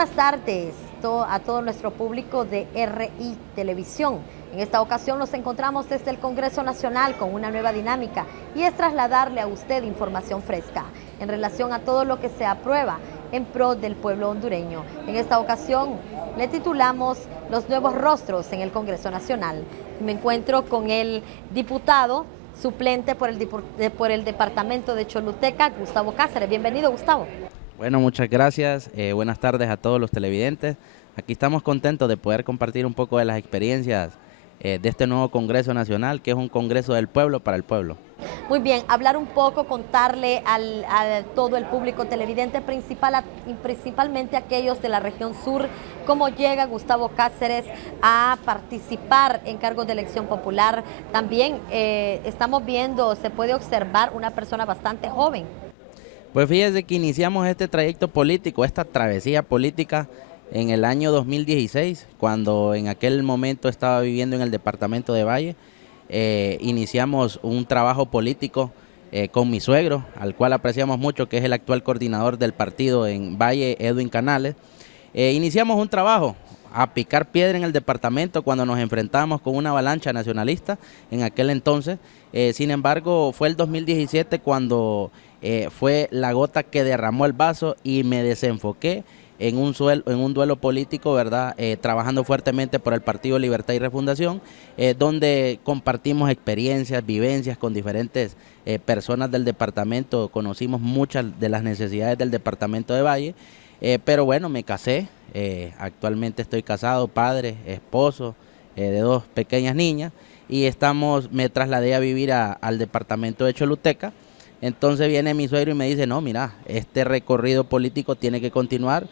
buenas tardes a todo nuestro público de RI Televisión. En esta ocasión nos encontramos desde el Congreso Nacional con una nueva dinámica y es trasladarle a usted información fresca en relación a todo lo que se aprueba en pro del pueblo hondureño. En esta ocasión le titulamos Los nuevos rostros en el Congreso Nacional. Me encuentro con el diputado suplente por el departamento de Choluteca, Gustavo Cáceres. Bienvenido, Gustavo. Bueno, muchas gracias. Buenas tardes a todos los televidentes. Aquí estamos contentos de poder compartir un poco de las experiencias de este nuevo Congreso Nacional, que es un Congreso del pueblo para el pueblo. Muy bien, hablar un poco, contarle a todo el público televidente, principalmente aquellos de la región sur, cómo llega Gustavo Cáceres a participar en cargos de elección popular. También estamos viendo, se puede observar una persona bastante joven. Pues fíjese que iniciamos este trayecto político, esta travesía política en el año 2016, cuando en aquel momento estaba viviendo en el departamento de Valle. Iniciamos un trabajo político con mi suegro, al cual apreciamos mucho, que es el actual coordinador del partido en Valle, Edwin Canales. Iniciamos un trabajo a picar piedra en el departamento cuando nos enfrentamos con una avalancha nacionalista en aquel entonces. Sin embargo, fue el 2017 cuando fue la gota que derramó el vaso y me desenfoqué en un duelo político, ¿verdad? Trabajando fuertemente por el Partido Libertad y Refundación, donde compartimos experiencias, vivencias con diferentes personas del departamento, conocimos muchas de las necesidades del departamento de Valle, pero bueno, me casé, actualmente estoy casado, padre, esposo de dos pequeñas niñas, y me trasladé a vivir al departamento de Choluteca. Entonces viene mi suegro y me dice, no, mira, este recorrido político tiene que continuar.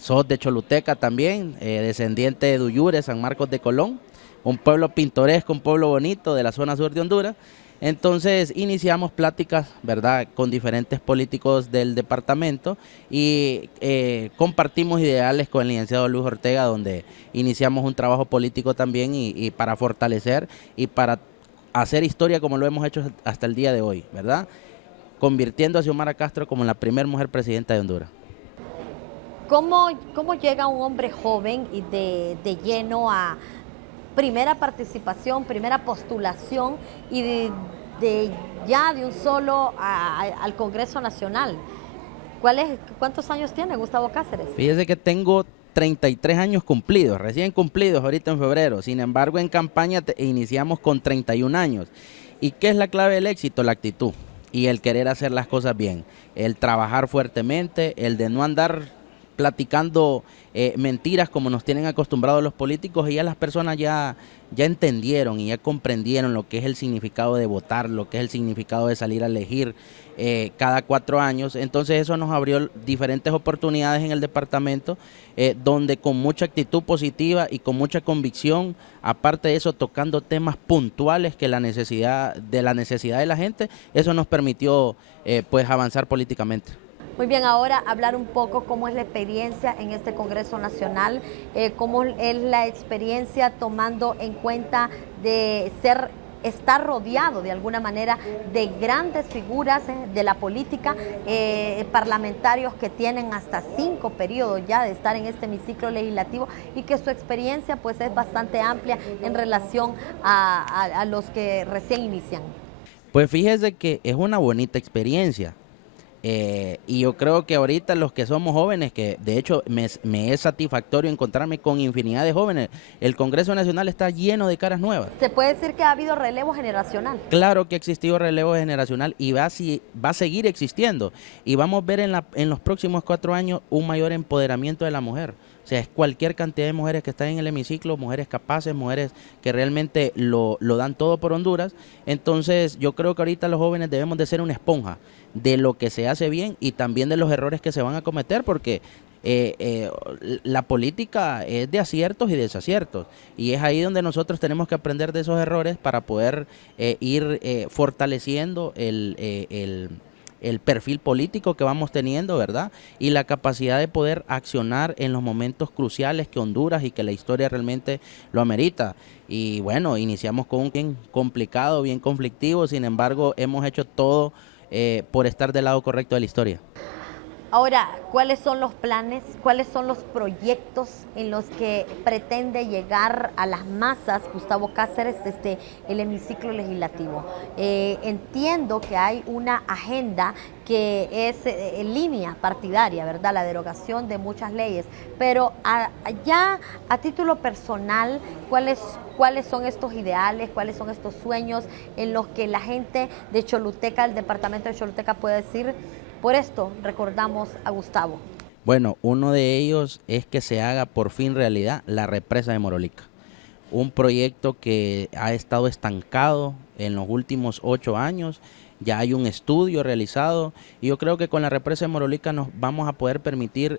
Sos de Choluteca también, descendiente de Duyure, San Marcos de Colón, un pueblo pintoresco, un pueblo bonito de la zona sur de Honduras. Entonces iniciamos pláticas, ¿verdad?, con diferentes políticos del departamento y compartimos ideales con el licenciado Luis Ortega, donde iniciamos un trabajo político también y para fortalecer y para hacer historia como lo hemos hecho hasta el día de hoy, ¿verdad?, convirtiendo a Xiomara Castro como la primera mujer presidenta de Honduras. ¿Cómo llega un hombre joven y de lleno a primera participación, primera postulación y ya de un solo al Congreso Nacional? ¿Cuántos años tiene Gustavo Cáceres? Fíjese que tengo 33 años cumplidos, recién cumplidos ahorita en febrero. Sin embargo, en campaña iniciamos con 31 años. ¿Y qué es la clave del éxito? La actitud y el querer hacer las cosas bien, el trabajar fuertemente, el de no andar platicando mentiras como nos tienen acostumbrados los políticos, y ya las personas ya entendieron y ya comprendieron lo que es el significado de votar, lo que es el significado de salir a elegir cada 4 años. Entonces eso nos abrió diferentes oportunidades en el departamento, donde con mucha actitud positiva y con mucha convicción, aparte de eso tocando temas puntuales que la necesidad de la gente, eso nos permitió pues avanzar políticamente. Muy bien, ahora hablar un poco cómo es la experiencia en este Congreso Nacional, cómo es la experiencia tomando en cuenta de estar rodeado de alguna manera de grandes figuras de la política, parlamentarios que tienen hasta 5 periodos ya de estar en este hemiciclo legislativo y que su experiencia pues es bastante amplia en relación a los que recién inician. Pues fíjese que es una bonita experiencia. Y yo creo que ahorita los que somos jóvenes, que de hecho me es satisfactorio encontrarme con infinidad de jóvenes, el Congreso Nacional está lleno de caras nuevas. ¿Se puede decir que ha habido relevo generacional? Claro que ha existido relevo generacional y va a seguir existiendo. Y vamos a ver en los próximos 4 años un mayor empoderamiento de la mujer. O sea, es cualquier cantidad de mujeres que están en el hemiciclo, mujeres capaces, mujeres que realmente lo dan todo por Honduras. Entonces yo creo que ahorita los jóvenes debemos de ser una esponja de lo que se hace bien y también de los errores que se van a cometer, porque la política es de aciertos y desaciertos, y es ahí donde nosotros tenemos que aprender de esos errores para poder ir fortaleciendo el perfil político que vamos teniendo, ¿verdad? Y la capacidad de poder accionar en los momentos cruciales que Honduras y que la historia realmente lo amerita. Y bueno, iniciamos con un bien complicado, bien conflictivo, sin embargo hemos hecho todo por estar del lado correcto de la historia. Ahora, ¿cuáles son los planes, cuáles son los proyectos en los que pretende llegar a las masas Gustavo Cáceres desde el hemiciclo legislativo? Entiendo que hay una agenda que es en línea partidaria, ¿verdad? La derogación de muchas leyes, pero ya a título personal, ¿cuáles son estos ideales, cuáles son estos sueños en los que la gente de Choluteca, el departamento de Choluteca puede decir: por esto recordamos a Gustavo? Bueno, uno de ellos es que se haga por fin realidad la represa de Morolica, un proyecto que ha estado estancado en los últimos 8 años. Ya hay un estudio realizado y yo creo que con la represa de Morolica nos vamos a poder permitir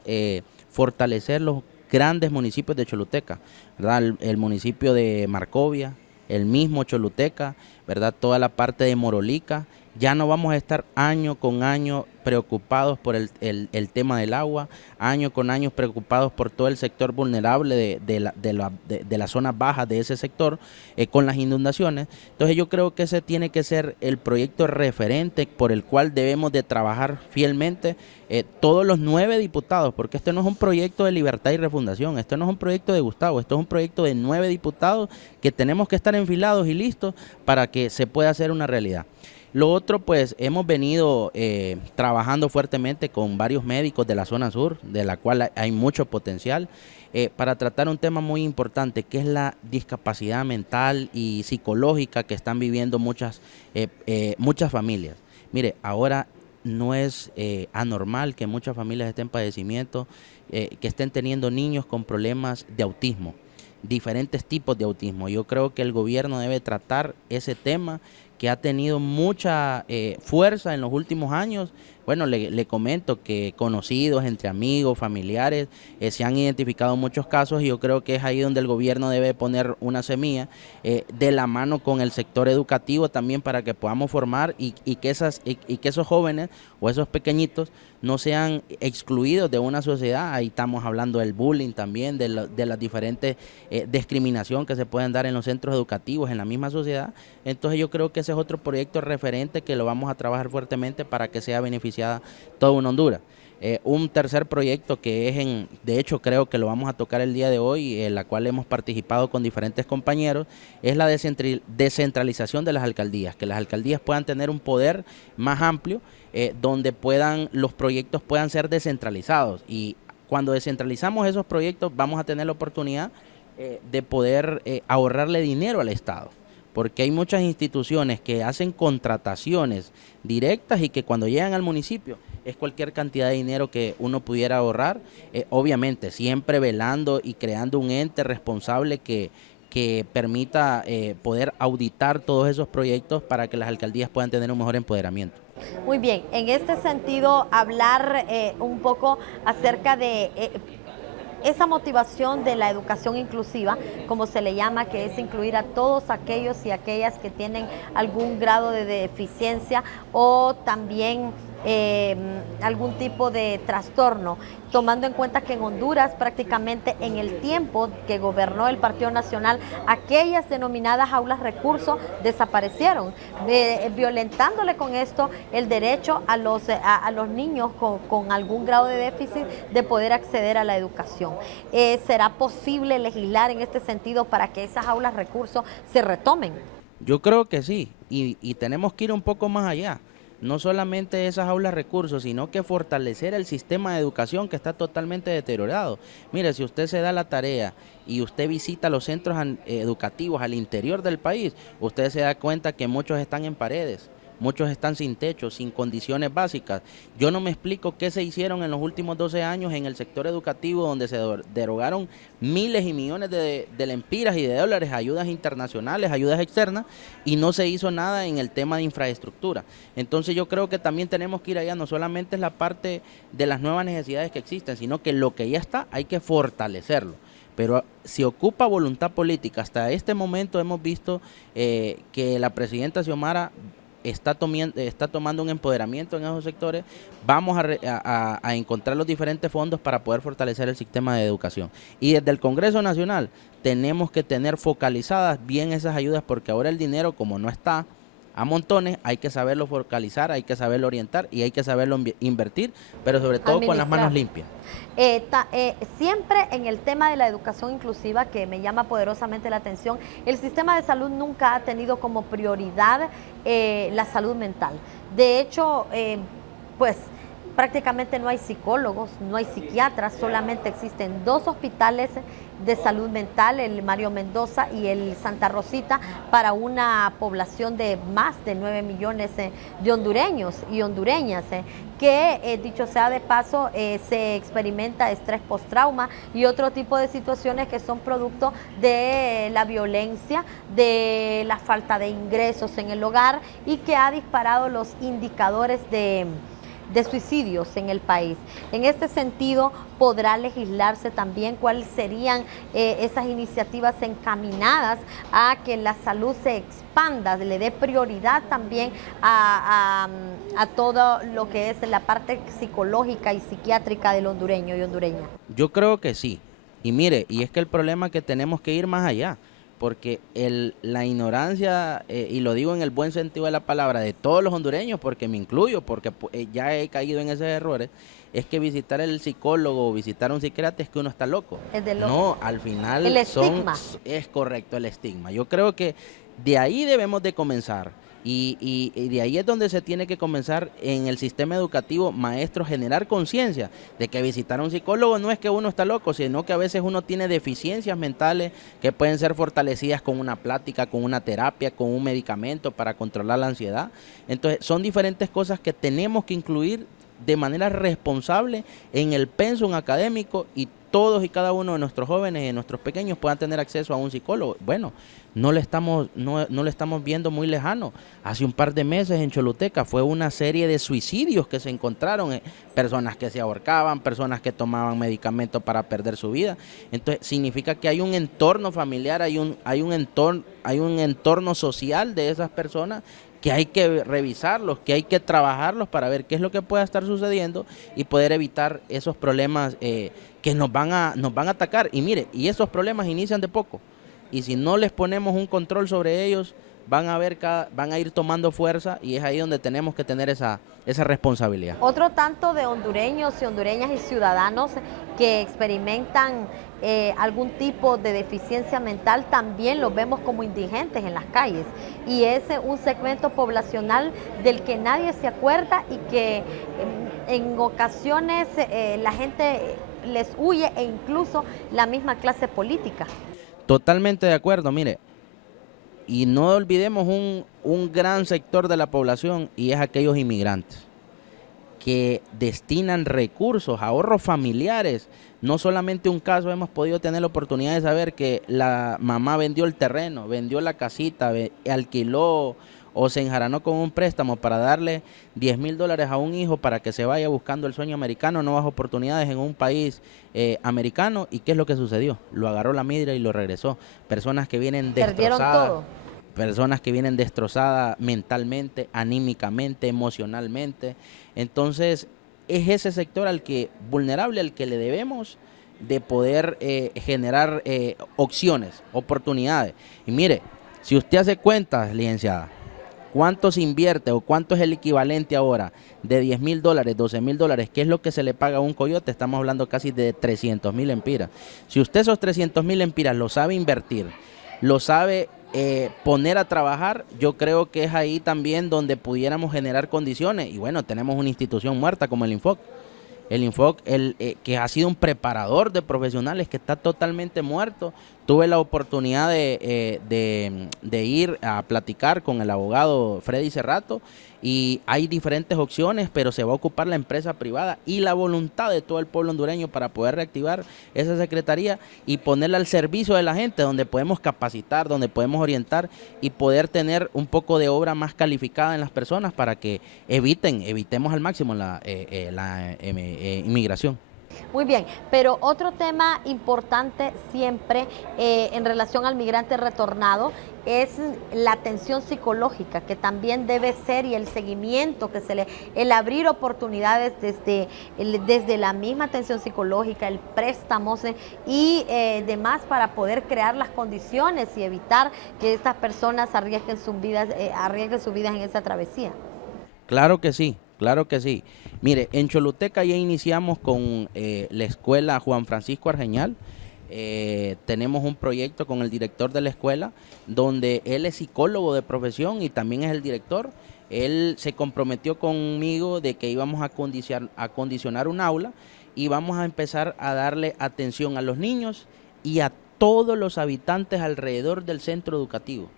fortalecer los grandes municipios de Choluteca, ¿verdad? El municipio de Marcovia, el mismo Choluteca, ¿verdad? Toda la parte de Morolica. Ya no vamos a estar año con año preocupados por el tema del agua, año con año preocupados por todo el sector vulnerable de las zonas bajas de ese sector con las inundaciones. Entonces yo creo que ese tiene que ser el proyecto referente por el cual debemos de trabajar fielmente todos los 9 diputados, porque este no es un proyecto de Libertad y Refundación, esto no es un proyecto de Gustavo, esto es un proyecto de 9 diputados que tenemos que estar enfilados y listos para que se pueda hacer una realidad. Lo otro, pues hemos venido trabajando fuertemente con varios médicos de la zona sur, de la cual hay mucho potencial, para tratar un tema muy importante, que es la discapacidad mental y psicológica que están viviendo muchas familias. Mire, ahora no es anormal que muchas familias estén en padecimiento, que estén teniendo niños con problemas de autismo, diferentes tipos de autismo. Yo creo que el gobierno debe tratar ese tema que ha tenido mucha fuerza en los últimos años. Bueno, le comento que conocidos, entre amigos, familiares, se han identificado muchos casos y yo creo que es ahí donde el gobierno debe poner una semilla de la mano con el sector educativo también para que podamos formar y que esos jóvenes o esos pequeñitos no sean excluidos de una sociedad. Ahí estamos hablando del bullying también, de las diferentes discriminación que se pueden dar en los centros educativos, en la misma sociedad. Entonces yo creo que ese es otro proyecto referente que lo vamos a trabajar fuertemente para que sea beneficiada toda una Honduras. Un tercer proyecto que es de hecho creo que lo vamos a tocar el día de hoy, en la cual hemos participado con diferentes compañeros, es la descentralización de las alcaldías, que las alcaldías puedan tener un poder más amplio, donde los proyectos puedan ser descentralizados, y cuando descentralizamos esos proyectos vamos a tener la oportunidad de poder ahorrarle dinero al Estado, porque hay muchas instituciones que hacen contrataciones directas y que cuando llegan al municipio es cualquier cantidad de dinero que uno pudiera ahorrar, obviamente siempre velando y creando un ente responsable que permita poder auditar todos esos proyectos para que las alcaldías puedan tener un mejor empoderamiento. Muy bien, en este sentido, hablar un poco acerca de esa motivación de la educación inclusiva, como se le llama, que es incluir a todos aquellos y aquellas que tienen algún grado de deficiencia o también algún tipo de trastorno, tomando en cuenta que en Honduras prácticamente en el tiempo que gobernó el Partido Nacional, aquellas denominadas aulas recursos desaparecieron, violentándole con esto el derecho a los niños con algún grado de déficit de poder acceder a la educación. ¿Será posible legislar en este sentido para que esas aulas recursos se retomen? Yo creo que sí, y tenemos que ir un poco más allá. No solamente esas aulas recursos, sino que fortalecer el sistema de educación que está totalmente deteriorado. Mire, si usted se da la tarea y usted visita los centros educativos al interior del país, usted se da cuenta que muchos están en paredes, muchos están sin techo, sin condiciones básicas. Yo no me explico qué se hicieron en los últimos 12 años en el sector educativo, donde se derogaron miles y millones de lempiras y de dólares, ayudas internacionales, ayudas externas, y no se hizo nada en el tema de infraestructura. Entonces yo creo que también tenemos que ir allá, no solamente es la parte de las nuevas necesidades que existen, sino que lo que ya está hay que fortalecerlo. Pero si ocupa voluntad política, hasta este momento hemos visto que la presidenta Xiomara está tomando un empoderamiento en esos sectores. Vamos a encontrar los diferentes fondos para poder fortalecer el sistema de educación. Y desde el Congreso Nacional tenemos que tener focalizadas bien esas ayudas, porque ahora el dinero, como no está a montones, hay que saberlo focalizar, hay que saberlo orientar y hay que saberlo invertir, pero sobre todo con las manos limpias. Siempre en el tema de la educación inclusiva, que me llama poderosamente la atención, el sistema de salud nunca ha tenido como prioridad la salud mental. De hecho, pues prácticamente no hay psicólogos, no hay psiquiatras, solamente existen 2 hospitales de salud mental, el Mario Mendoza y el Santa Rosita, para una población de más de 9 millones de hondureños y hondureñas, que dicho sea de paso, se experimenta estrés postrauma y otro tipo de situaciones que son producto de la violencia, de la falta de ingresos en el hogar y que ha disparado los indicadores de suicidios en el país. En este sentido, ¿podrá legislarse también cuáles serían esas iniciativas encaminadas a que la salud se expanda, le dé prioridad también a todo lo que es la parte psicológica y psiquiátrica del hondureño y hondureña? Yo creo que sí. Y mire, y es que el problema es que tenemos que ir más allá, porque la ignorancia, y lo digo en el buen sentido de la palabra, de todos los hondureños, porque me incluyo, porque ya he caído en esos errores, es que visitar el psicólogo o visitar a un psiquiatra es que uno está loco. Es de loco. No, al final el estigma. Es correcto, el estigma. Yo creo que de ahí debemos de comenzar. Y de ahí es donde se tiene que comenzar en el sistema educativo, maestros, generar conciencia de que visitar a un psicólogo no es que uno está loco, sino que a veces uno tiene deficiencias mentales que pueden ser fortalecidas con una plática, con una terapia, con un medicamento para controlar la ansiedad. Entonces son diferentes cosas que tenemos que incluir de manera responsable en el pensum académico, y todos y cada uno de nuestros jóvenes y de nuestros pequeños puedan tener acceso a un psicólogo. Bueno, no lo estamos viendo muy lejano. Hace un par de meses en Choluteca fue una serie de suicidios que se encontraron, personas que se ahorcaban, personas que tomaban medicamentos para perder su vida. Entonces significa que hay un entorno familiar, hay un entorno social de esas personas que hay que revisarlos, que hay que trabajarlos para ver qué es lo que pueda estar sucediendo y poder evitar esos problemas que nos van a atacar. Y mire, y esos problemas inician de poco. Y si no les ponemos un control sobre ellos, van a ir tomando fuerza, y es ahí donde tenemos que tener esa responsabilidad. Otro tanto de hondureños y hondureñas y ciudadanos que experimentan algún tipo de deficiencia mental, también los vemos como indigentes en las calles, y es un segmento poblacional del que nadie se acuerda y que en ocasiones la gente les huye, e incluso la misma clase política. Totalmente de acuerdo, mire, y no olvidemos un gran sector de la población, y es aquellos inmigrantes que destinan recursos, ahorros familiares. No solamente un caso, hemos podido tener la oportunidad de saber que la mamá vendió el terreno, vendió la casita, alquiló o se enjaranó con un préstamo para darle $10,000 a un hijo para que se vaya buscando el sueño americano, nuevas oportunidades en un país americano. ¿Y qué es lo que sucedió? Lo agarró la migra y lo regresó. Personas que vienen destrozadas. Todo. Personas que vienen destrozadas mentalmente, anímicamente, emocionalmente. Entonces, es ese sector vulnerable al que le debemos de poder generar opciones, oportunidades. Y mire, si usted hace cuentas, licenciada, ¿cuánto se invierte o cuánto es el equivalente ahora de $10,000, $12,000? ¿Qué es lo que se le paga a un coyote? Estamos hablando casi de 300,000 empiras. Si usted esos 300,000 empiras lo sabe invertir, lo sabe poner a trabajar, yo creo que es ahí también donde pudiéramos generar condiciones. Y bueno, tenemos una institución muerta como el INFOC. El INFOC, que ha sido un preparador de profesionales, que está totalmente muerto. Tuve la oportunidad de ir a platicar con el abogado Freddy Cerrato, y hay diferentes opciones, pero se va a ocupar la empresa privada y la voluntad de todo el pueblo hondureño para poder reactivar esa secretaría y ponerla al servicio de la gente, donde podemos capacitar, donde podemos orientar y poder tener un poco de obra más calificada en las personas para que evitemos al máximo la inmigración. Muy bien, pero otro tema importante siempre en relación al migrante retornado es la atención psicológica, que también debe ser, y el seguimiento que el abrir oportunidades desde la misma atención psicológica, el préstamo y demás para poder crear las condiciones y evitar que estas personas arriesguen sus vidas en esa travesía. Claro que sí, claro que sí. Mire, en Choluteca ya iniciamos con la escuela Juan Francisco Argeñal. Tenemos un proyecto con el director de la escuela, donde él es psicólogo de profesión y también es el director. Él se comprometió conmigo de que íbamos a acondicionar un aula y vamos a empezar a darle atención a los niños y a todos los habitantes alrededor del centro educativo.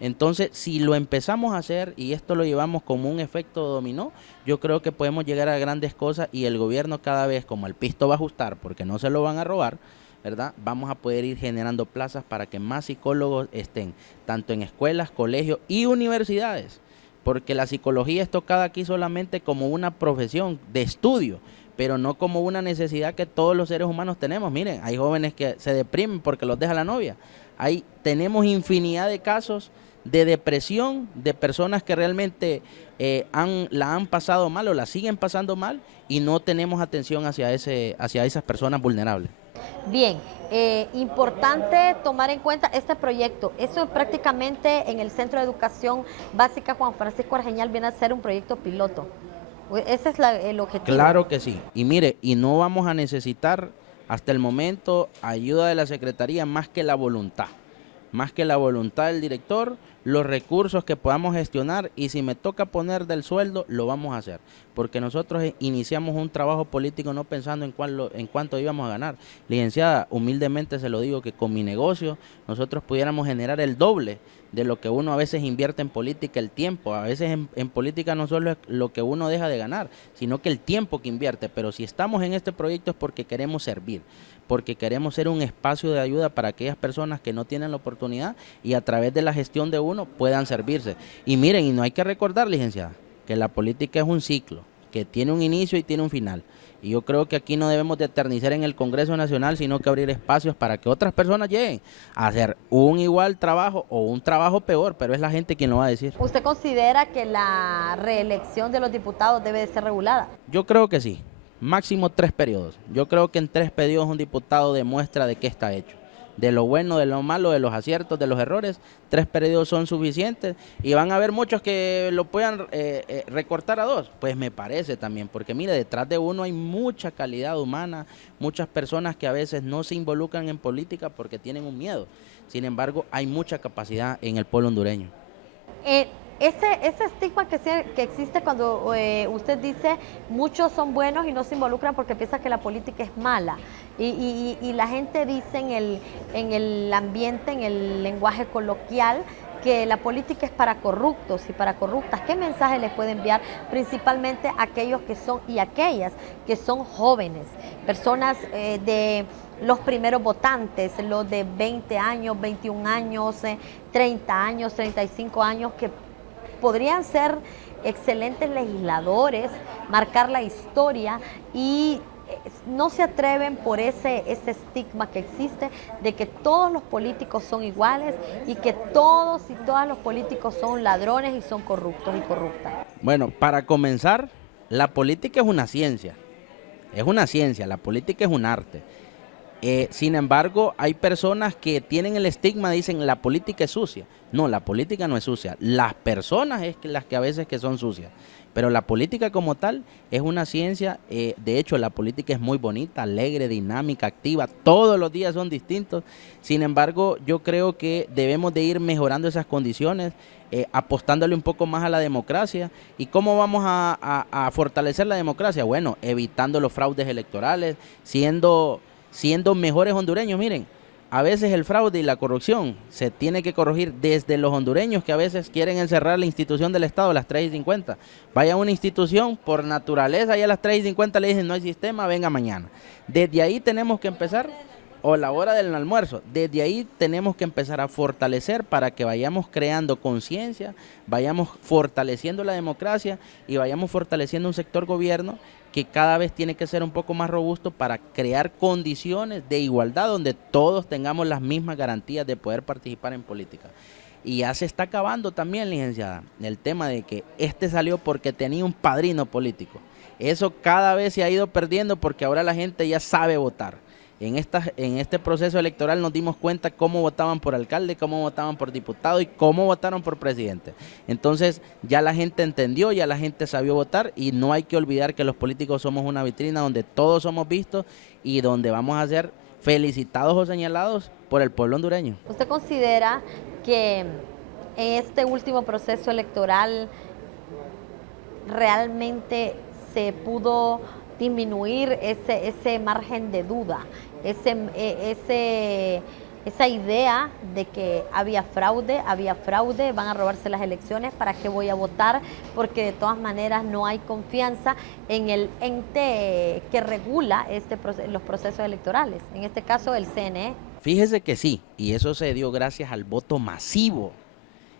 Entonces, si lo empezamos a hacer y esto lo llevamos como un efecto dominó, yo creo que podemos llegar a grandes cosas, y el gobierno cada vez, como el pisto va a ajustar porque no se lo van a robar, ¿verdad? Vamos a poder ir generando plazas para que más psicólogos estén, tanto en escuelas, colegios y universidades, porque la psicología es tocada aquí solamente como una profesión de estudio, pero no como una necesidad que todos los seres humanos tenemos. Miren, hay jóvenes que se deprimen porque los deja la novia. Tenemos infinidad de casos de depresión, de personas que realmente la han pasado mal o la siguen pasando mal, y no tenemos atención hacia esas personas vulnerables. Bien, importante tomar en cuenta este proyecto. Eso prácticamente en el Centro de Educación Básica Juan Francisco Argeñal viene a ser un proyecto piloto. Ese es el objetivo. Claro que sí. Y mire, y no vamos a necesitar hasta el momento ayuda de la Secretaría más que la voluntad del director, los recursos que podamos gestionar, y si me toca poner del sueldo, lo vamos a hacer, porque nosotros iniciamos un trabajo político no pensando en cuánto íbamos a ganar. Licenciada, humildemente se lo digo, que con mi negocio nosotros pudiéramos generar el doble de lo que uno a veces invierte en política, el tiempo. A veces en política no solo es lo que uno deja de ganar, sino que el tiempo que invierte. Pero si estamos en este proyecto es porque queremos servir, porque queremos ser un espacio de ayuda para aquellas personas que no tienen la oportunidad y a través de la gestión de uno puedan servirse. Y miren, y no hay que recordar, licenciada, que la política es un ciclo, que tiene un inicio y tiene un final. Y yo creo que aquí no debemos de eternizar en el Congreso Nacional, sino que abrir espacios para que otras personas lleguen a hacer un igual trabajo o un trabajo peor, pero es la gente quien lo va a decir. ¿Usted considera que la reelección de los diputados debe de ser regulada? Yo creo que sí. Máximo 3 periodos. Yo creo que en 3 periodos un diputado demuestra de qué está hecho. De lo bueno, de lo malo, de los aciertos, de los errores. 3 periodos son suficientes, y van a haber muchos que lo puedan recortar a 2. Pues me parece también, porque mire, detrás de uno hay mucha calidad humana, muchas personas que a veces no se involucran en política porque tienen un miedo. Sin embargo, hay mucha capacidad en el pueblo hondureño. Ese estigma que existe cuando usted dice muchos son buenos y no se involucran porque piensa que la política es mala, y la gente dice en el ambiente, en el lenguaje coloquial, que la política es para corruptos y para corruptas. ¿Qué mensaje les puede enviar principalmente a aquellos que son y aquellas que son jóvenes, personas de los primeros votantes, los de 20 años, 21 años, 30 años, 35 años, que podrían ser excelentes legisladores, marcar la historia, y no se atreven por ese estigma que existe de que todos los políticos son iguales y que todos y todas los políticos son ladrones y son corruptos y corruptas? Bueno, para comenzar, la política es una ciencia, la política es un arte. Sin embargo, hay personas que tienen el estigma, dicen la política es sucia. No, la política no es sucia, las personas es las que a veces que son sucias. Pero la política como tal es una ciencia. De hecho, la política es muy bonita, alegre, dinámica, activa, todos los días son distintos. Sin embargo, yo creo que debemos de ir mejorando esas condiciones, apostándole un poco más a la democracia. ¿Y cómo vamos a fortalecer la democracia? Bueno, evitando los fraudes electorales, siendo mejores hondureños. Miren, a veces el fraude y la corrupción se tiene que corregir desde los hondureños, que a veces quieren encerrar la institución del Estado a las 3:50. Vaya a una institución, por naturaleza, y a las 3:50 le dicen no hay sistema, venga mañana. Desde ahí tenemos que empezar o la hora del almuerzo. Desde ahí tenemos que empezar a fortalecer para que vayamos creando conciencia, vayamos fortaleciendo la democracia y vayamos fortaleciendo un sector gobierno que cada vez tiene que ser un poco más robusto para crear condiciones de igualdad donde todos tengamos las mismas garantías de poder participar en política. Y ya se está acabando también, licenciada, el tema de que salió porque tenía un padrino político. Eso cada vez se ha ido perdiendo porque ahora la gente ya sabe votar. En este proceso electoral nos dimos cuenta cómo votaban por alcalde, cómo votaban por diputado y cómo votaron por presidente. Entonces ya la gente entendió, ya la gente sabió votar y no hay que olvidar que los políticos somos una vitrina donde todos somos vistos y donde vamos a ser felicitados o señalados por el pueblo hondureño. ¿Usted considera que en este último proceso electoral realmente se pudo disminuir ese margen de duda, esa idea de que había fraude, van a robarse las elecciones, ¿para qué voy a votar? Porque de todas maneras no hay confianza en el ente que regula los procesos electorales, en este caso el CNE. Fíjese que sí, y eso se dio gracias al voto masivo.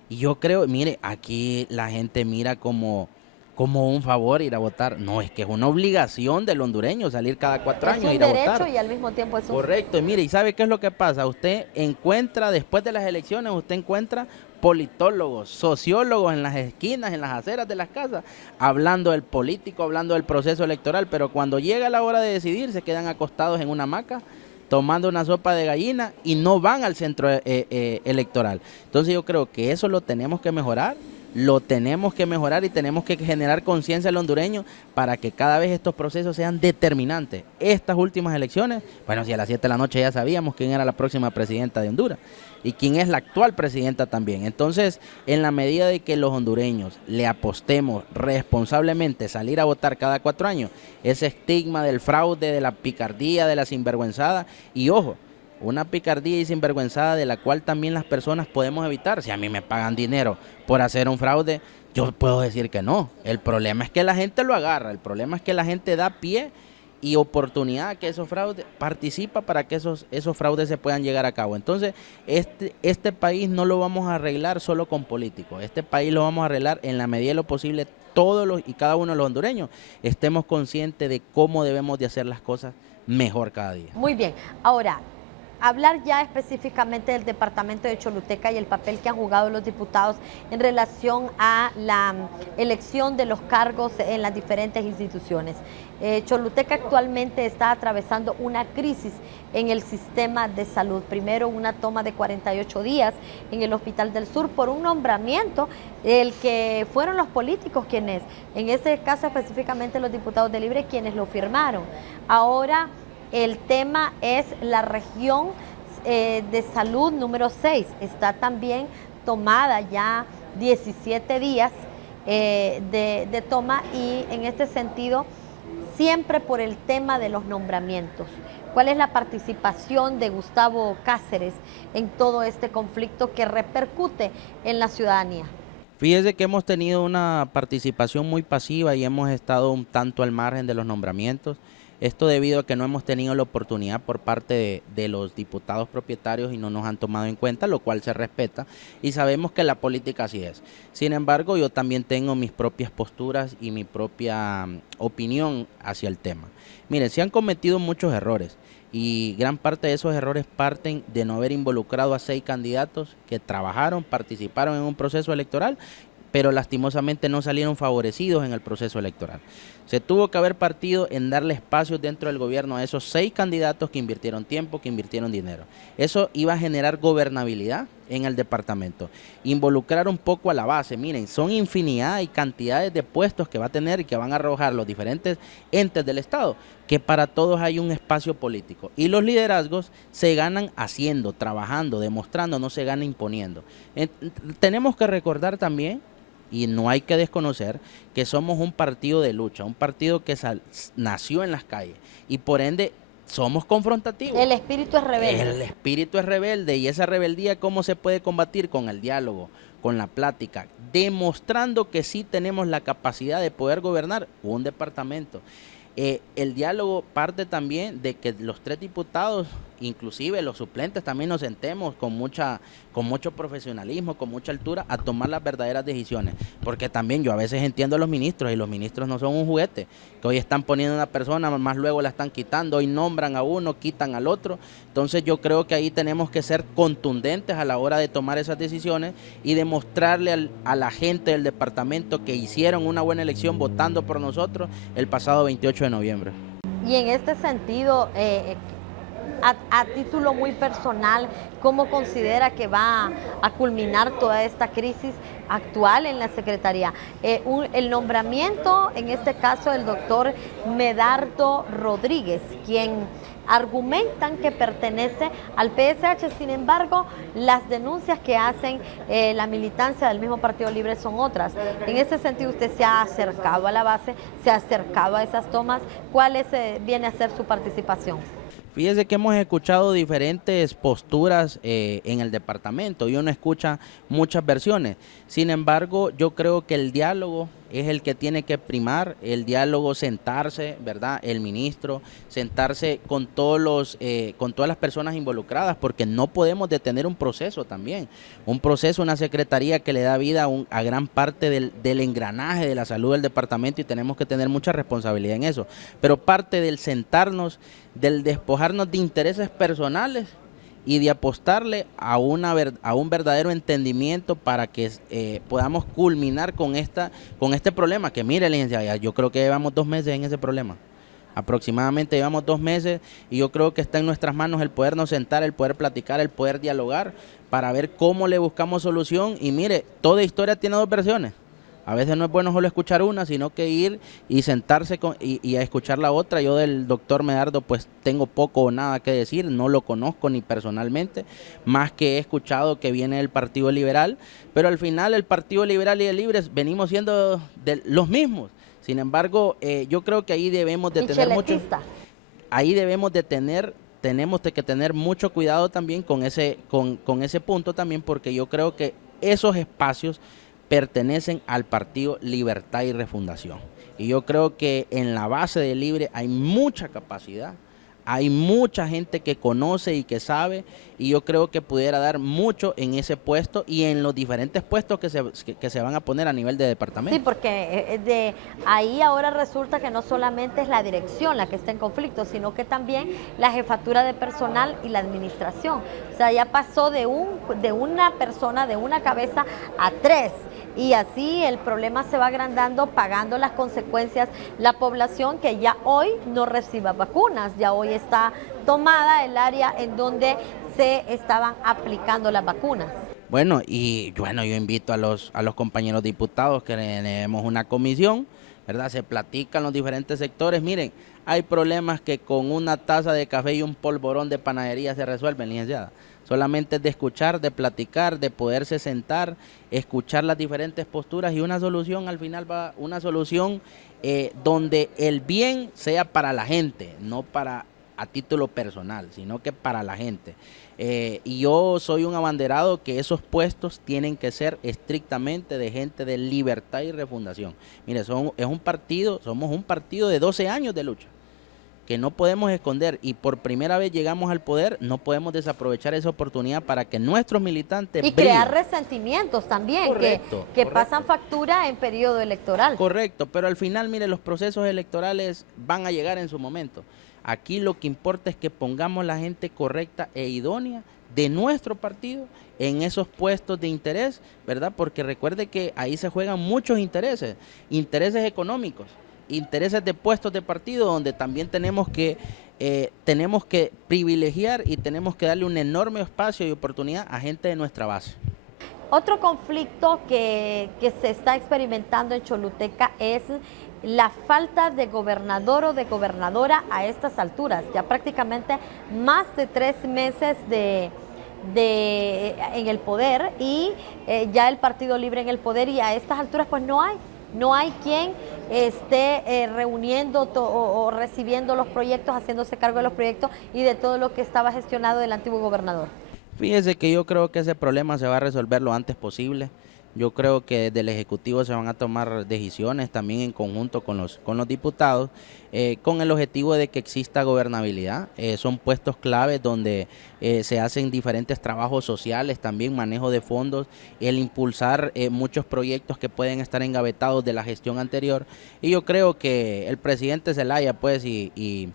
Y yo creo, mire, aquí la gente mira como un favor ir a votar. No, es que es una obligación del hondureño salir cada 4 años a ir a votar. Es un derecho y al mismo tiempo es un... Correcto, y mire, ¿y sabe qué es lo que pasa? Usted encuentra, después de las elecciones, usted encuentra politólogos, sociólogos en las esquinas, en las aceras de las casas, hablando del político, hablando del proceso electoral, pero cuando llega la hora de decidir, se quedan acostados en una hamaca, tomando una sopa de gallina y no van al centro electoral. Entonces yo creo que eso lo tenemos que mejorar. Lo tenemos que mejorar y tenemos que generar conciencia al hondureño para que cada vez estos procesos sean determinantes. Estas últimas elecciones, bueno, si a las 7 de la noche ya sabíamos quién era la próxima presidenta de Honduras y quién es la actual presidenta también. Entonces, en la medida de que los hondureños le apostemos responsablemente salir a votar cada 4 años, ese estigma del fraude, de la picardía, de la sinvergüenzada, y ojo, una picardía y sinvergüenzada de la cual también las personas podemos evitar. Si a mí me pagan dinero por hacer un fraude, yo puedo decir que no. El problema es que la gente lo agarra, el problema es que la gente da pie y oportunidad a que esos fraudes, participa para que esos fraudes se puedan llegar a cabo. Entonces, este país no lo vamos a arreglar solo con políticos, este país lo vamos a arreglar en la medida de lo posible, todos y cada uno de los hondureños estemos conscientes de cómo debemos de hacer las cosas mejor cada día. Muy bien, ahora, hablar ya específicamente del departamento de Choluteca y el papel que han jugado los diputados en relación a la elección de los cargos en las diferentes instituciones. Choluteca actualmente está atravesando una crisis en el sistema de salud. Primero, una toma de 48 días en el Hospital del Sur por un nombramiento, el que fueron los políticos quienes, en ese caso específicamente los diputados de Libre, quienes lo firmaron. Ahora, el tema es la región de salud número 6. Está también tomada ya 17 días de toma y en este sentido siempre por el tema de los nombramientos. ¿Cuál es la participación de Gustavo Cáceres en todo este conflicto que repercute en la ciudadanía? Fíjese que hemos tenido una participación muy pasiva y hemos estado un tanto al margen de los nombramientos. Esto debido a que no hemos tenido la oportunidad por parte de los diputados propietarios y no nos han tomado en cuenta, lo cual se respeta y sabemos que la política así es. Sin embargo, yo también tengo mis propias posturas y mi propia opinión hacia el tema. Miren, se han cometido muchos errores y gran parte de esos errores parten de no haber involucrado a 6 candidatos que trabajaron, participaron en un proceso electoral, pero lastimosamente no salieron favorecidos en el proceso electoral. Se tuvo que haber partido en darle espacios dentro del gobierno a esos 6 candidatos que invirtieron tiempo, que invirtieron dinero. Eso iba a generar gobernabilidad en el departamento. Involucrar un poco a la base. Miren, son infinidad y cantidades de puestos que va a tener y que van a arrojar los diferentes entes del Estado, que para todos hay un espacio político. Y los liderazgos se ganan haciendo, trabajando, demostrando, no se gana imponiendo. Tenemos que recordar también, y no hay que desconocer, que somos un partido de lucha, un partido que nació en las calles y por ende somos confrontativos. El espíritu es rebelde. El espíritu es rebelde y esa rebeldía, ¿cómo se puede combatir? Con el diálogo, con la plática, demostrando que sí tenemos la capacidad de poder gobernar un departamento. El diálogo parte también de que los 3 diputados inclusive los suplentes también nos sentemos con mucho profesionalismo, con mucha altura, a tomar las verdaderas decisiones. Porque también yo a veces entiendo a los ministros, y los ministros no son un juguete, que hoy están poniendo a una persona, más luego la están quitando, hoy nombran a uno, quitan al otro. Entonces yo creo que ahí tenemos que ser contundentes a la hora de tomar esas decisiones y demostrarle a la gente del departamento que hicieron una buena elección votando por nosotros el pasado 28 de noviembre. Y en este sentido, a título muy personal, ¿cómo considera que va a culminar toda esta crisis actual en la Secretaría? El nombramiento, en este caso, del doctor Medardo Rodríguez, quien argumentan que pertenece al PSH, sin embargo, las denuncias que hacen la militancia del mismo Partido Libre son otras. En ese sentido, usted se ha acercado a la base, se ha acercado a esas tomas. ¿Cuál viene a ser su participación? Fíjese que hemos escuchado diferentes posturas en el departamento y uno escucha muchas versiones. Sin embargo, yo creo que el diálogo es el que tiene que primar, el diálogo, sentarse, ¿verdad? El ministro, sentarse con todas las personas involucradas, porque no podemos detener un proceso también. Un proceso, una secretaría que le da vida a gran parte del engranaje de la salud del departamento, y tenemos que tener mucha responsabilidad en eso. Pero parte del sentarnos, del despojarnos de intereses personales y de apostarle a un verdadero entendimiento para que podamos culminar con este problema, que mire, licenciada, yo creo que llevamos 2 meses en ese problema. Aproximadamente llevamos 2 meses, y yo creo que está en nuestras manos el podernos sentar, el poder platicar, el poder dialogar para ver cómo le buscamos solución. Y mire, toda historia tiene 2 versiones. A veces no es bueno solo escuchar una, sino que ir y sentarse y a escuchar la otra. Yo del doctor Medardo pues tengo poco o nada que decir, no lo conozco ni personalmente, más que he escuchado que viene del Partido Liberal, pero al final el Partido Liberal y el Libres venimos siendo los mismos. Sin embargo, yo creo que ahí debemos de tener mucho... Ahí tenemos que tener mucho cuidado también con ese punto también, porque yo creo que esos espacios pertenecen al Partido Libertad y Refundación. Y yo creo que en la base de Libre hay mucha capacidad, hay mucha gente que conoce y que sabe, y yo creo que pudiera dar mucho en ese puesto y en los diferentes puestos que se van a poner a nivel de departamento. Sí, porque de ahí ahora resulta que no solamente es la dirección la que está en conflicto, sino que también la jefatura de personal y la administración. O sea, ya pasó de una persona, de una cabeza a 3, y así el problema se va agrandando, pagando las consecuencias la población que ya hoy no reciba vacunas, ya hoy está tomada el área en donde se estaban aplicando las vacunas. Bueno, yo invito a los compañeros diputados que tenemos una comisión, ¿verdad? Se platican los diferentes sectores. Miren, hay problemas que con una taza de café y un polvorón de panadería se resuelven, licenciada. Solamente es de escuchar, de platicar, de poderse sentar, escuchar las diferentes posturas, y una solución al final una solución donde el bien sea para la gente, no a título personal, sino que para la gente. Y yo soy un abanderado que esos puestos tienen que ser estrictamente de gente de Libertad y Refundación. Mire, somos un partido de 12 años de lucha, que no podemos esconder, y por primera vez llegamos al poder, no podemos desaprovechar esa oportunidad para que nuestros militantes y crear resentimientos también, correcto, que pasan factura en periodo electoral. Correcto, pero al final, mire, los procesos electorales van a llegar en su momento. Aquí lo que importa es que pongamos la gente correcta e idónea de nuestro partido en esos puestos de interés, ¿verdad? Porque recuerde que ahí se juegan muchos intereses económicos, intereses de puestos de partido, donde también tenemos que privilegiar y tenemos que darle un enorme espacio y oportunidad a gente de nuestra base. Otro conflicto que se está experimentando en Choluteca es la falta de gobernador o de gobernadora a estas alturas. Ya prácticamente más de 3 meses en el poder, y ya el Partido Libre en el poder, y a estas alturas pues no hay quien esté reuniendo o recibiendo los proyectos, haciéndose cargo de los proyectos y de todo lo que estaba gestionado del antiguo gobernador. Fíjese que yo creo que ese problema se va a resolver lo antes posible. Yo creo que desde el Ejecutivo se van a tomar decisiones también en conjunto con los diputados, con el objetivo de que exista gobernabilidad. Son puestos claves donde se hacen diferentes trabajos sociales, también manejo de fondos, el impulsar muchos proyectos que pueden estar engavetados de la gestión anterior. Y yo creo que el presidente Zelaya, pues, y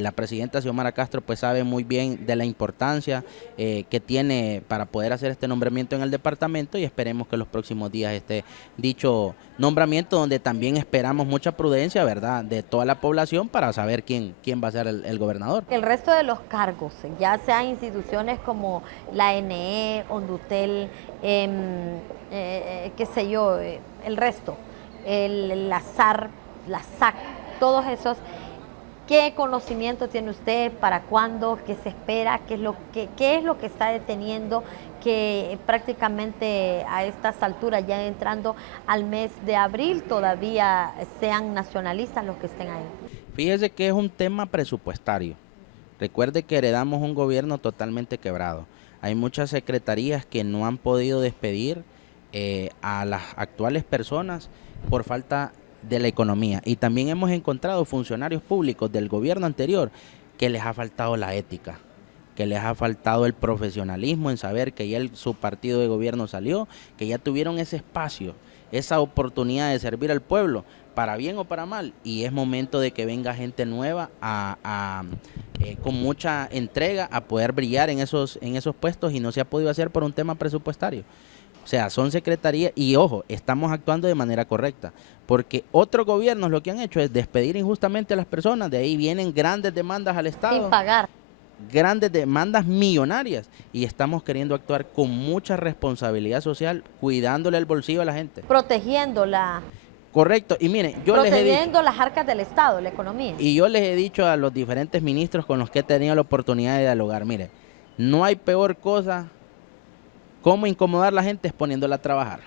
la presidenta Xiomara Castro pues sabe muy bien de la importancia que tiene para poder hacer este nombramiento en el departamento, y esperemos que los próximos días esté dicho nombramiento, donde también esperamos mucha prudencia, ¿verdad?, de toda la población para saber quién va a ser el gobernador. El resto de los cargos, ya sean instituciones como la NE, Ondutel, qué sé yo, el resto, la SAR, la SAC, todos esos. ¿Qué conocimiento tiene usted? ¿Para cuándo? ¿Qué se espera? ¿Qué es lo que está deteniendo que prácticamente a estas alturas, ya entrando al mes de abril, todavía sean nacionalistas los que estén ahí? Fíjese que es un tema presupuestario. Recuerde que heredamos un gobierno totalmente quebrado. Hay muchas secretarías que no han podido despedir a las actuales personas por falta de la economía, y también hemos encontrado funcionarios públicos del gobierno anterior que les ha faltado la ética, que les ha faltado el profesionalismo en saber que ya su partido de gobierno salió, que ya tuvieron ese espacio, esa oportunidad de servir al pueblo, para bien o para mal, y es momento de que venga gente nueva con mucha entrega a poder brillar en esos puestos, y no se ha podido hacer por un tema presupuestario. O sea, son secretarías, y ojo, estamos actuando de manera correcta, porque otros gobiernos lo que han hecho es despedir injustamente a las personas, de ahí vienen grandes demandas al Estado. Sin pagar. Grandes demandas millonarias, y estamos queriendo actuar con mucha responsabilidad social, cuidándole el bolsillo a la gente. Protegiéndola. Correcto, y miren, protegiendo las arcas del Estado, la economía. Y yo les he dicho a los diferentes ministros con los que he tenido la oportunidad de dialogar, mire, no hay peor cosa como incomodar a la gente exponiéndola a trabajar.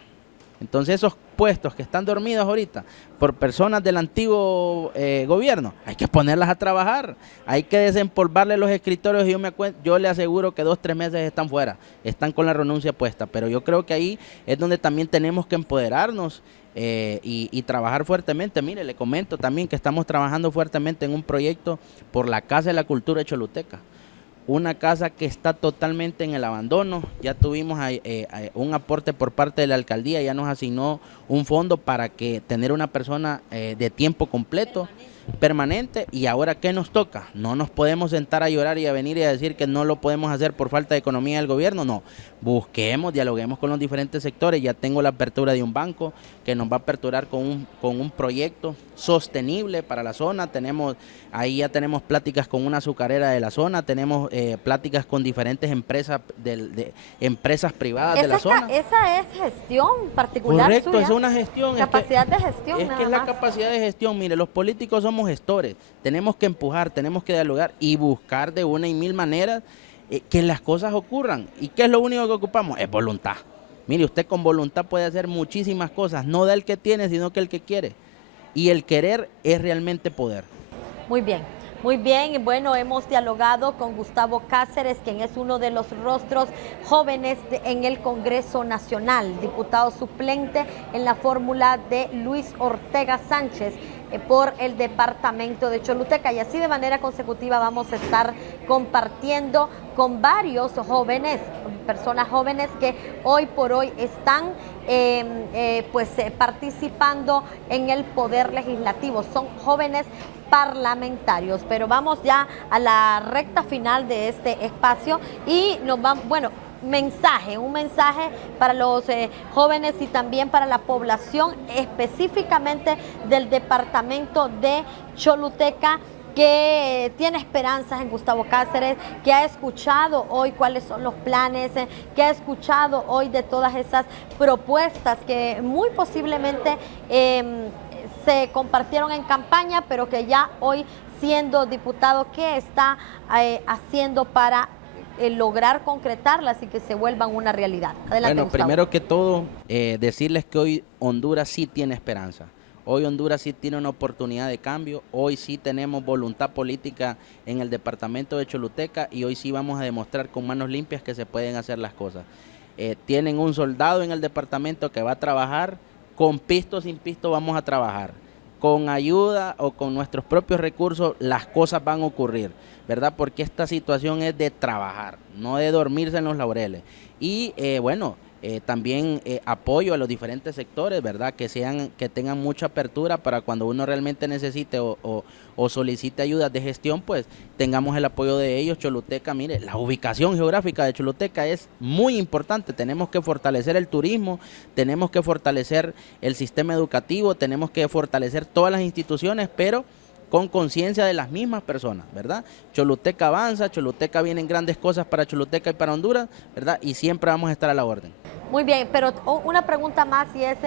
Entonces esos puestos que están dormidos ahorita por personas del antiguo gobierno, hay que ponerlas a trabajar, hay que desempolvarle los escritorios, y yo le aseguro que 2 o 3 meses están fuera, están con la renuncia puesta, pero yo creo que ahí es donde también tenemos que empoderarnos y trabajar fuertemente. Mire, le comento también que estamos trabajando fuertemente en un proyecto por la Casa de la Cultura de Choluteca, una casa que está totalmente en el abandono. Ya tuvimos un aporte por parte de la alcaldía, ya nos asignó un fondo para que tener una persona de tiempo completo, permanente, y ahora ¿qué nos toca? No nos podemos sentar a llorar y a venir y a decir que no lo podemos hacer por falta de economía del gobierno, no, busquemos, dialoguemos con los diferentes sectores. Ya tengo la apertura de un banco que nos va a aperturar con un proyecto sostenible para la zona. Ahí ya tenemos pláticas con una azucarera de la zona, tenemos pláticas con diferentes empresas empresas privadas de la zona. Esa es gestión particular. Correcto, suya. Es una gestión. Capacidad de gestión. Es la capacidad de gestión. Mire, los políticos somos gestores, tenemos que empujar, tenemos que dialogar y buscar de una y mil maneras que las cosas ocurran. ¿Y qué es lo único que ocupamos? Es voluntad. Mire, usted con voluntad puede hacer muchísimas cosas, no da el que tiene, sino que el que quiere. Y el querer es realmente poder. Muy bien. Muy bien, bueno, hemos dialogado con Gustavo Cáceres, quien es uno de los rostros jóvenes en el Congreso Nacional, diputado suplente en la fórmula de Luis Ortega Sánchez por el departamento de Choluteca, y así de manera consecutiva vamos a estar compartiendo con varios jóvenes, personas jóvenes que hoy por hoy están participando en el poder legislativo, son jóvenes parlamentarios. Pero vamos ya a la recta final de este espacio y nos vamos, un mensaje para los jóvenes y también para la población específicamente del departamento de Choluteca, que tiene esperanzas en Gustavo Cáceres, que ha escuchado hoy cuáles son los planes, que ha escuchado hoy de todas esas propuestas que muy posiblemente se compartieron en campaña, pero que ya hoy, siendo diputado, ¿qué está haciendo para lograr concretarlas y que se vuelvan una realidad? Adelante, bueno, Gustavo. Primero que todo, decirles que hoy Honduras sí tiene esperanza. Hoy Honduras sí tiene una oportunidad de cambio, hoy sí tenemos voluntad política en el departamento de Choluteca, y hoy sí vamos a demostrar con manos limpias que se pueden hacer las cosas. tienen un soldado en el departamento que va a trabajar, con pisto o sin pisto vamos a trabajar. Con ayuda o con nuestros propios recursos las cosas van a ocurrir, ¿verdad? Porque esta situación es de trabajar, no de dormirse en los laureles. Y también apoyo a los diferentes sectores, ¿verdad? Que tengan mucha apertura para cuando uno realmente necesite o solicite ayudas de gestión, pues tengamos el apoyo de ellos. Choluteca, mire, la ubicación geográfica de Choluteca es muy importante. Tenemos que fortalecer el turismo, tenemos que fortalecer el sistema educativo, tenemos que fortalecer todas las instituciones, pero con conciencia de las mismas personas, ¿verdad? Choluteca avanza, Choluteca vienen grandes cosas para Choluteca y para Honduras, ¿verdad? Y siempre vamos a estar a la orden. Muy bien, pero una pregunta más y es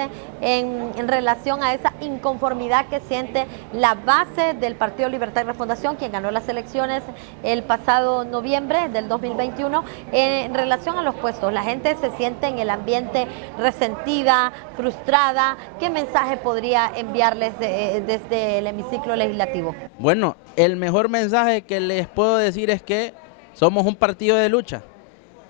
en relación a esa inconformidad que siente la base del Partido Libertad y Refundación, quien ganó las elecciones el pasado noviembre del 2021, en relación a los puestos. La gente se siente en el ambiente resentida, frustrada. ¿Qué mensaje podría enviarles desde el hemiciclo legislativo? Bueno, el mejor mensaje que les puedo decir es que somos un partido de lucha.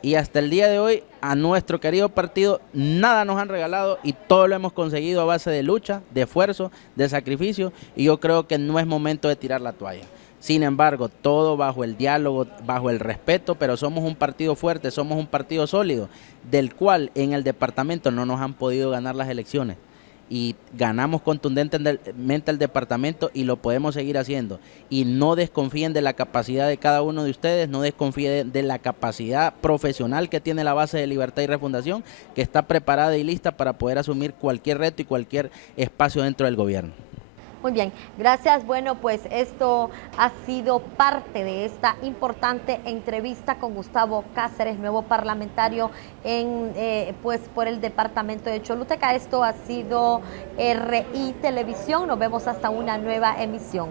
Y hasta el día de hoy a nuestro querido partido nada nos han regalado y todo lo hemos conseguido a base de lucha, de esfuerzo, de sacrificio, y yo creo que no es momento de tirar la toalla. Sin embargo, todo bajo el diálogo, bajo el respeto, pero somos un partido fuerte, somos un partido sólido, del cual en el departamento no nos han podido ganar las elecciones. Y ganamos contundentemente el departamento y lo podemos seguir haciendo. Y no desconfíen de la capacidad de cada uno de ustedes, no desconfíen de la capacidad profesional que tiene la base de Libertad y Refundación, que está preparada y lista para poder asumir cualquier reto y cualquier espacio dentro del gobierno. Muy bien, gracias. Bueno, pues esto ha sido parte de esta importante entrevista con Gustavo Cáceres, nuevo parlamentario por el departamento de Choluteca. Esto ha sido RI Televisión. Nos vemos hasta una nueva emisión.